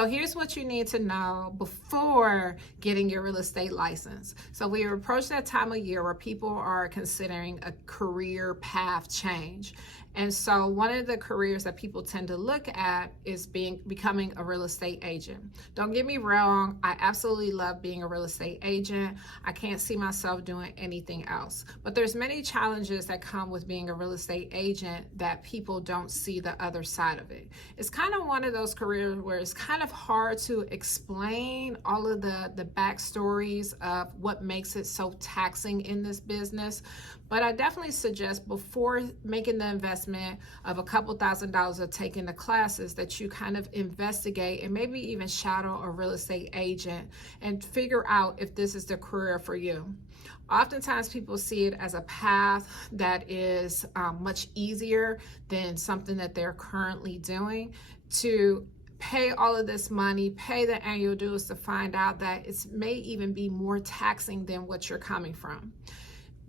So here's what you need to know before getting your real estate license. So we approach that time of year where people are considering a career path change. And so one of the careers that people tend to look at is becoming a real estate agent. Don't get me wrong, I absolutely love being a real estate agent. I can't see myself doing anything else. But there's many challenges that come with being a real estate agent that people don't see the other side of it. It's kind of one of those careers where it's kind of hard to explain all of the backstories of what makes it so taxing in this business. But I definitely suggest before making the investment of a couple $1,000s of taking the classes that you kind of investigate and maybe even shadow a real estate agent and figure out if this is the career for you. Oftentimes people see it as a path that is much easier than something that they're currently doing, to pay all of this money, pay the annual dues to find out that it may even be more taxing than what you're coming from.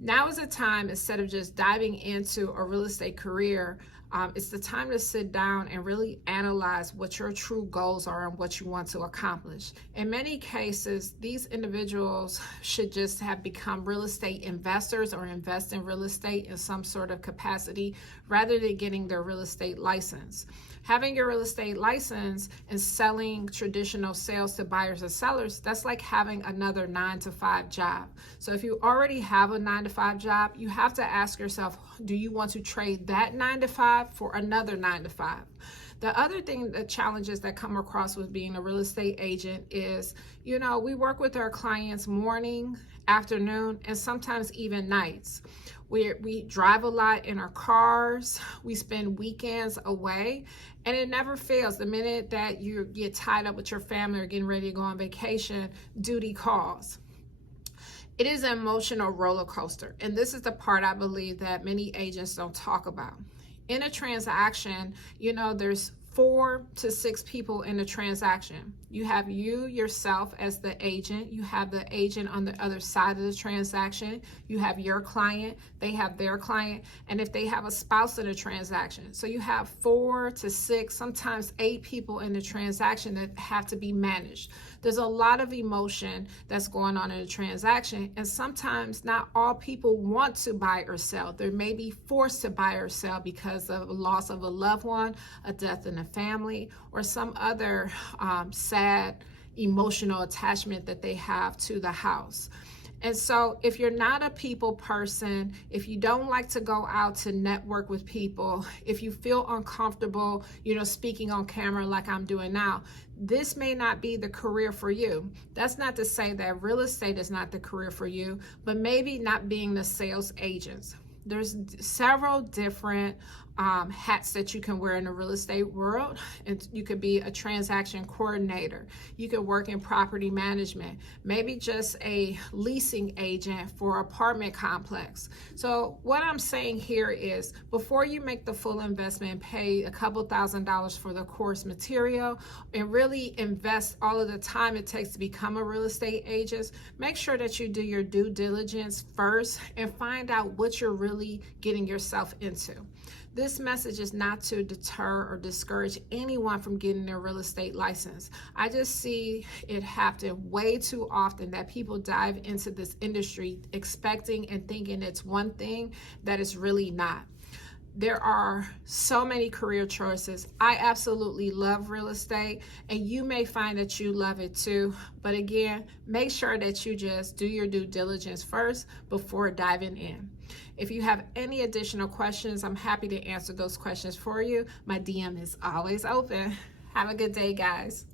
Now is the time, instead of just diving into a real estate career, it's the time to sit down and really analyze what your true goals are and what you want to accomplish. In many cases, these individuals should just have become real estate investors or invest in real estate in some sort of capacity rather than getting their real estate license. Having your real estate license and selling traditional sales to buyers and sellers, that's like having another 9-to-5 job. So if you already have a 9-to-5 job, you have to ask yourself, do you want to trade that 9-to-5 for another 9-to-5? The other thing, the challenges that come across with being a real estate agent is, we work with our clients morning, afternoon, and sometimes even nights. We drive a lot in our cars, we spend weekends away, and it never fails. The minute that you get tied up with your family or getting ready to go on vacation, duty calls. It is an emotional roller coaster, and this is the part I believe that many agents don't talk about. In a transaction, there's 4 to 6 people in the transaction. You have you yourself as the agent, you have the agent on the other side of the transaction, you have your client, they have their client, and if they have a spouse in the transaction. So you have 4 to 6, sometimes 8 people in the transaction that have to be managed. There's a lot of emotion that's going on in a transaction, and sometimes not all people want to buy or sell. They may be forced to buy or sell because of a loss of a loved one, a death in a family, or some other sad emotional attachment that they have to the house. And so if you're not a people person, if you don't like to go out to network with people, if you feel uncomfortable, speaking on camera like I'm doing now, this may not be the career for you. That's not to say that real estate is not the career for you, but maybe not being the sales agents. There's several different hats that you can wear in the real estate world. And you could be a transaction coordinator. You could work in property management, maybe just a leasing agent for apartment complex. So what I'm saying here is, before you make the full investment, pay a couple $1,000s for the course material and really invest all of the time it takes to become a real estate agent, make sure that you do your due diligence first and find out what you're really getting yourself into. This message is not to deter or discourage anyone from getting their real estate license. I just see it happen way too often that people dive into this industry expecting and thinking it's one thing that it's really not. There are so many career choices. I absolutely love real estate, and you may find that you love it too. But again, make sure that you just do your due diligence first before diving in. If you have any additional questions, I'm happy to answer those questions for you. My DM is always open. Have a good day, guys.